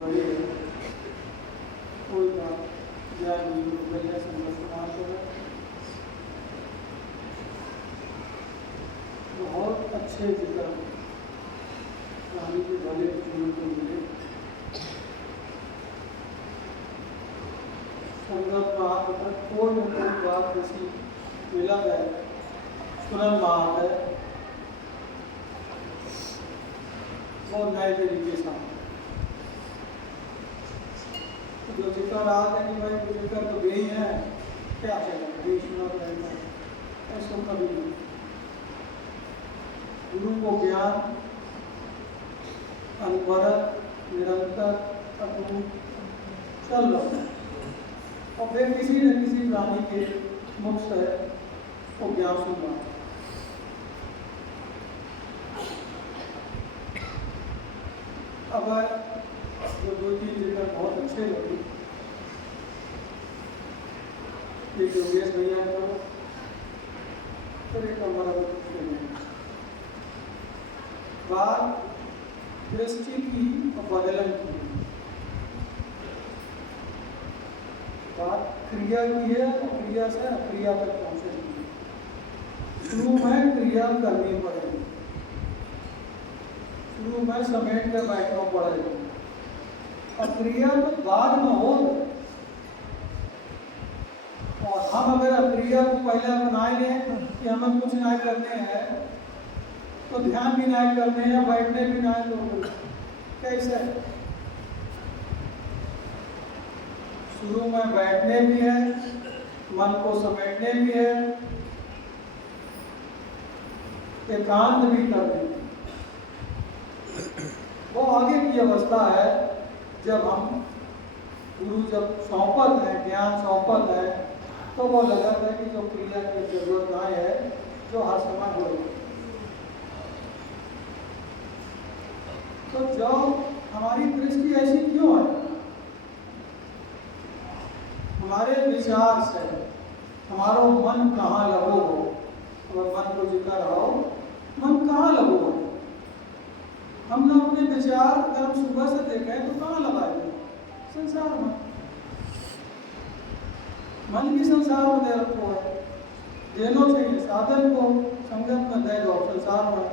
बड़ी है कोई बात ज्ञान भैया संस्कार को बहुत अच्छे जिक्र कहानी के भले जीवन को मिले। संगत महाप्रभु कोई न कोई बात ऐसी मिला है, सुनन बात है, वो नए तरीके से जो जिक्र रहा था कि भाई वो जिक्र तो यही है, क्या चलेगा यही सुना रहेगा, ऐसा कभी नहीं। गुरु को ज्ञान अनवरत निरंतर अटूट चल रहा है और फिर किसी न किसी प्राणी के मुख से वो ज्ञान सुन रहा है। अब जो दो तीन जिक्र बहुत अच्छे लगे, एक योगेश भैया को फिर एक हमारा बात दृष्टि की और बदलन की बात क्रिया की है और क्रिया से अक्रिया तक पहुंचेगी। शुरू में क्रिया करनी पड़ेगी, शुरू में समेट कर बैठना पड़ेगा और क्रिया तो बाद में हो। और हम अगर अक्रिया को पहले अपनाए लें कि हमें कुछ नहीं करने हैं तो ध्यान भी नहीं करने हैं, बैठने भी नहीं, तो कैसे? शुरू में बैठने भी है, मन को समेटने भी है, एकांत भी करने। वो आगे की अवस्था है जब हम गुरु जब सौंपत है, ज्ञान सौंपत है, तो वो लगा है कि जो क्रिया की जरूरत ना है, जो हर समय हो। तो जो हमारी दृष्टि ऐसी क्यों है? हमारे विचार से हमारा मन कहाँ लगो हो, अगर मन को जिक्र हो, मन कहाँ लगो हो? हम लोग अपने विचार अगर हम सुबह से देखें तो कहाँ लगाएंगे? संसार में। मन भी संसार में दे रखो है, देना चाहिए साधन को संगत में दे दो संसार में।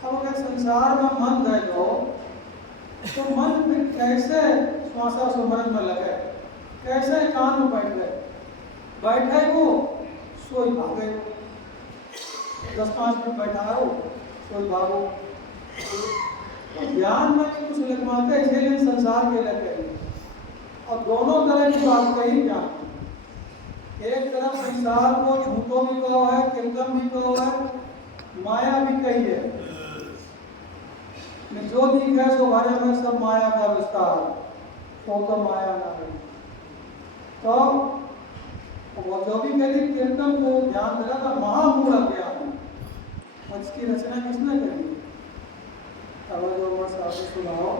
अब अगर संसार में मन दे दो तो मन फिर कैसे श्वासा सुमरन में लगे, कैसे कान में बैठे वो सोई भागे, 10-5 मिनट बैठा हो सोई भागो। तो ज्ञान में कुछ लिखवाते इसलिए संसार के लगे और दोनों तरह की बात कही ज्ञान। एक तरफ संसार को झूठों भी कहो है, किरकम भी कहो है, माया भी कही है। जो दिख है सो भरे में सब माया का विस्तार, तो माया ना है। तो वो जो भी कही कीर्तन को ध्यान दिला था महामूल ज्ञान, इसकी रचना किसने करी? अब जो वर्ष आपने सुनाओ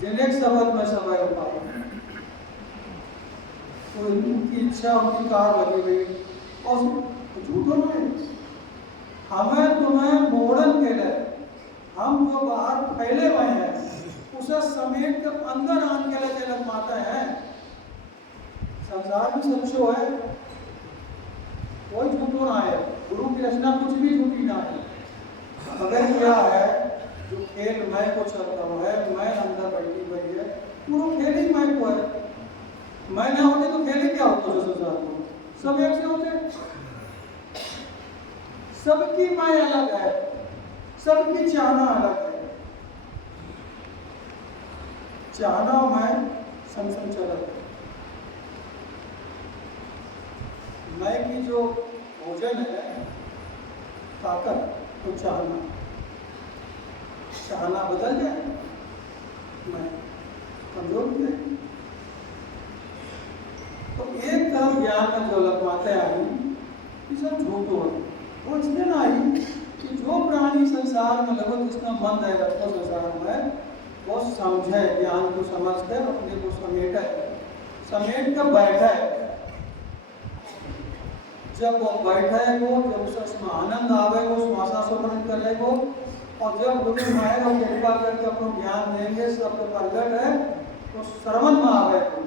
जिन्हें शब्द में समय पाओ, तो उनकी इच्छा उनकी कार लगी हुई और झूठो नहीं। हमें तुम्हें मोड़न के लिए हम जो बाहर फैले हुए हैं उसे समेट कर अंदर आने के लिए जलक माता है। संसार भी सच्चो है, कोई झूठो ना है, गुरु की रचना कुछ भी झूठी ना है। अगर क्या है जो खेल मैं को चलता हुआ है, मैं अंदर बैठी हुई है, पूरा खेल ही मैं को है। मैं ना होते तो खेल ही क्या होता है संसार को? सब एक से होते, सबकी मैं अलग है, सबकी चाहना अलग है। चाहना मैं संग चलत है। मैं की जो भोजन है ताकत, तो चाहना बदल जाए, मैं कमजोर हो जाए। तो एक तरफ ज्ञान में जो लखवाते आई कि सब झूठो है, वो इसलिए ना आई कि जो प्राणी संसार में लगो, जिसका मन है रखो संसार में, वो समझे, ज्ञान को समझ कर अपने को समेट कर बैठे। जब वो बैठे वो, जब उसमें आनंद आवे वो श्वासा सुमरन करे वो, और जब गुरु माया और कृपा करके अपना ज्ञान देंगे, सब प्रकट है तो श्रवण में आवे तो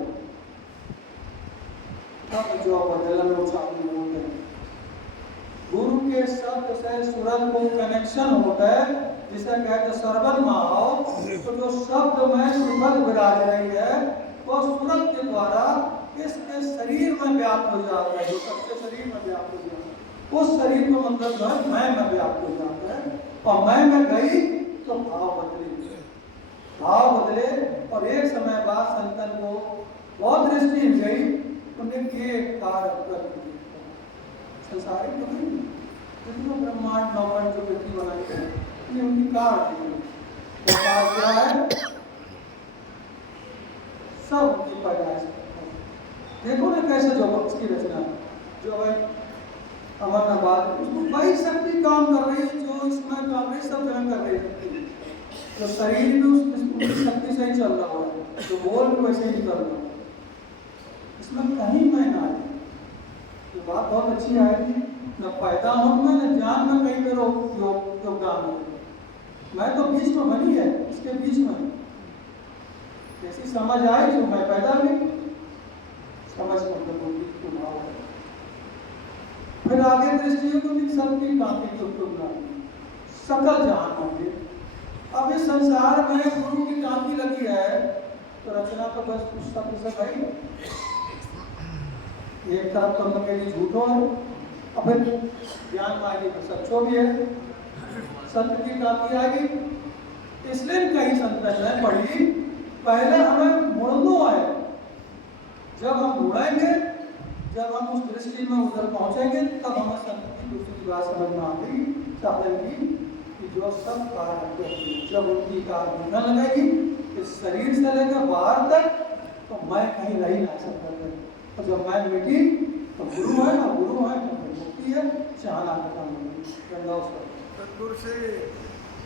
तब जो बदलन चालू होते हैं। गुरु के शब्द से सूरत को कनेक्शन होता है, जिसे कहते श्रवण में आओ, तो जो शब्द में सुगंध विराज रही है वो सूरत के द्वारा इसके शरीर में व्याप्त हो जाता है, जो सबके शरीर में व्याप्त हो जाता है। उस शरीर को मतलब जो है मैं में व्याप्त हो जाता है, और मैं में गई तो भाव बदले। और एक समय बाद संतन को बहुत दृष्टि गई, उन्हें ये कार्य कर दिए संसारिक तो नहीं, जिनको ब्रह्मांड नौकन जो व्यक्ति बनाई है ये उनकी कार क्या है, सब उनकी पैदाइश। देखो ना कैसे जो उसकी रचना जो है अमरनाबाद उसको वही शक्ति काम कर रही है जो इसमें काम रही, सब जगह कर रही है। तो शरीर भी उसकी शक्ति से ही चल रहा है, तो बोल भी वैसे ही कर रहा है, इसमें कहीं मैं ना आई। ये बात बहुत अच्छी आएगी, न पैदा हो में न ज्ञान में कहीं मेरा योगदान हो। मैं तो बीच में बनी है, इसके बीच में जैसी समझ आई तो मैं पैदा हुई, समझ मतलब भाव है। फिर आगे दृष्टि को भी सबकी कांति सकल जहान होंगे। अब इस संसार में गुरु की कांति लगी है तो रचना तो बस उस शब्द से भाई एक तरफ तो के लिए झूठो है, और फिर ज्ञान मांगी तो सच्चो भी है, सत्य की कांति आ गई। इसलिए कई संतन ने पढ़ी, पहले हमें मुड़नो है, जब हम मुड़ेंगे, जब हम उस दृष्टि में उधर पहुंचेंगे तब हमें संत की दूसरी बात समझ में आ गई साधन की कि जो सब कार्य जब उनकी कार्य दिखने लगेगी इस शरीर से लेकर बाहर तक, तो मैं कहीं रह ना सकता। तो जब मैं मिटी तो गुरु है, और गुरु है तो मुक्ति है, चाहना खत्म। सतगुरु से